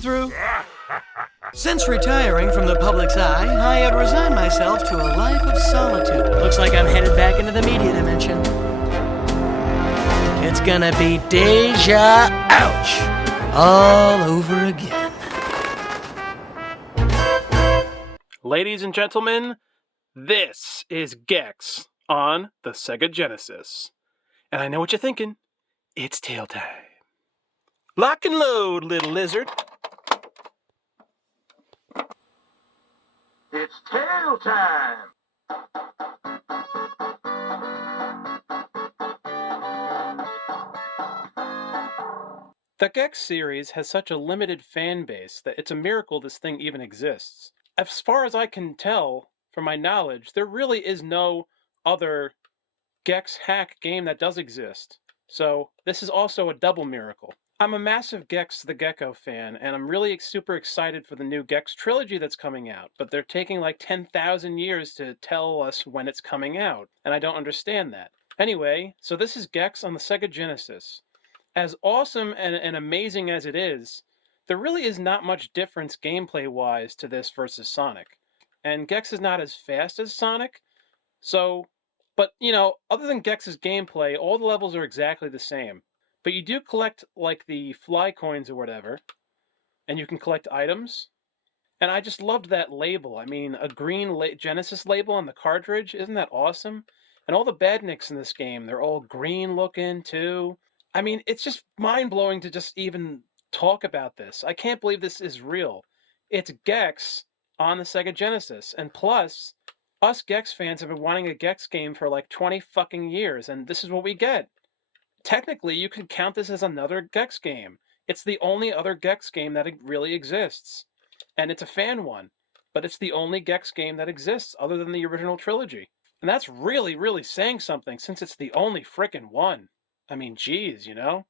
come through. Since retiring from the public's eye, I had resigned myself to a life of solitude. Looks like I'm headed back into the media dimension. It's gonna be deja ouch all over again. Ladies and gentlemen, this is GEX on the Sega Genesis. And I know what you're thinking. It's tail time. Lock and load, little lizard. It's tail time! The GEX series has such a limited fan base that it's a miracle this thing even exists. As far as I can tell, from my knowledge, there really is no other GEX hack game that does exist. So this is also a double miracle. I'm a massive GEX the Gecko fan, and I'm really super excited for the new GEX Trilogy that's coming out, but they're taking like 10,000 years to tell us when it's coming out, and I don't understand that. Anyway, so this is GEX on the Sega Genesis. As awesome and amazing as it is, there really is not much difference gameplay-wise to this versus Sonic. And GEX is not as fast as Sonic, so... But, you know, other than GEX's gameplay, all the levels are exactly the same. But you do collect, like, the fly coins or whatever, and you can collect items. And I just loved that label. I mean, a green Genesis label on the cartridge, isn't that awesome? And all the badniks in this game, they're all green looking, too. I mean, it's just mind-blowing to just even talk about this. I can't believe this is real. It's GEX on the Sega Genesis, and plus... Us GEX fans have been wanting a GEX game for like 20 fucking years, and this is what we get. Technically, you could count this as another GEX game. It's the only other GEX game that really exists. And it's a fan one. But it's the only GEX game that exists other than the original trilogy. And that's really, really saying something since it's the only frickin' one. I mean, geez, you know?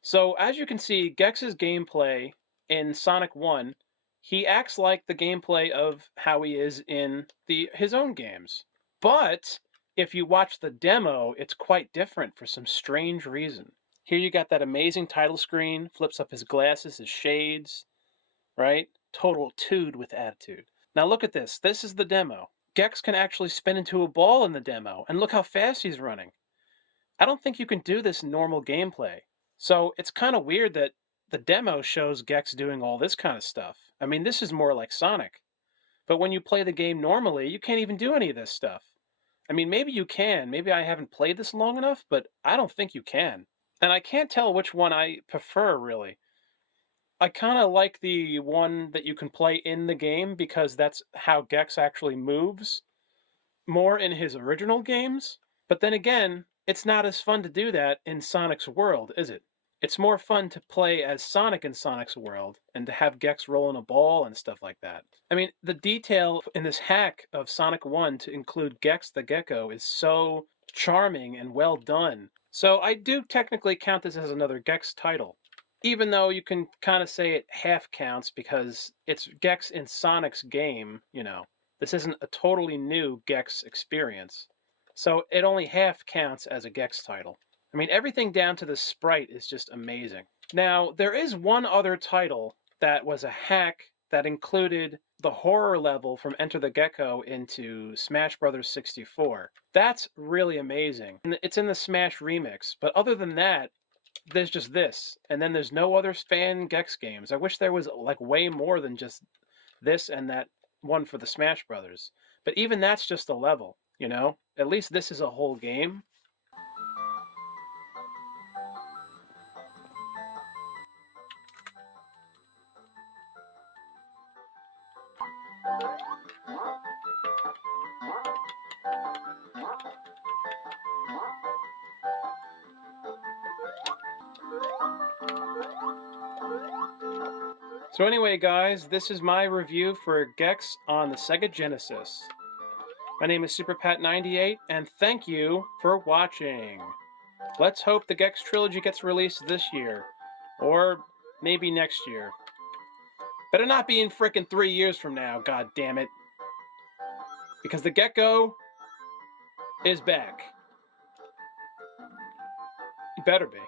So, as you can see, GEX's gameplay in Sonic 1... he acts like the gameplay of how he is in his own games. But if you watch the demo, it's quite different for some strange reason. Here you got that amazing title screen, flips up his glasses, his shades, right? Total dude with attitude. Now look at this. This is the demo. GEX can actually spin into a ball in the demo, and look how fast he's running. I don't think you can do this in normal gameplay. So it's kind of weird that the demo shows GEX doing all this kind of stuff. I mean, this is more like Sonic. But when you play the game normally, you can't even do any of this stuff. I mean, maybe you can. Maybe I haven't played this long enough, but I don't think you can. And I can't tell which one I prefer, really. I kind of like the one that you can play in the game because that's how GEX actually moves more in his original games. But then again, it's not as fun to do that in Sonic's world, is it? It's more fun to play as Sonic in Sonic's world and to have GEX rolling a ball and stuff like that. I mean, the detail in this hack of Sonic 1 to include GEX the Gecko is so charming and well done. So I do technically count this as another GEX title. Even though you can kind of say it half counts because it's GEX in Sonic's game, you know. This isn't a totally new GEX experience. So it only half counts as a GEX title. I mean, everything down to the sprite is just amazing. Now, there is one other title that was a hack that included the horror level from Enter the Gecko into Smash Bros. 64. That's really amazing. And it's in the Smash remix, but other than that, there's just this. And then there's no other fan GEX games. I wish there was like way more than just this and that one for the Smash Brothers. But even that's just a level, you know? At least this is a whole game. So anyway, guys, this is my review for GEX on the Sega Genesis. My name is SuperPat98, and thank you for watching. Let's hope the GEX Trilogy gets released this year, or maybe next year. Better not be in frickin' 3 years from now, god damn it. Because the Gecko is back. It better be.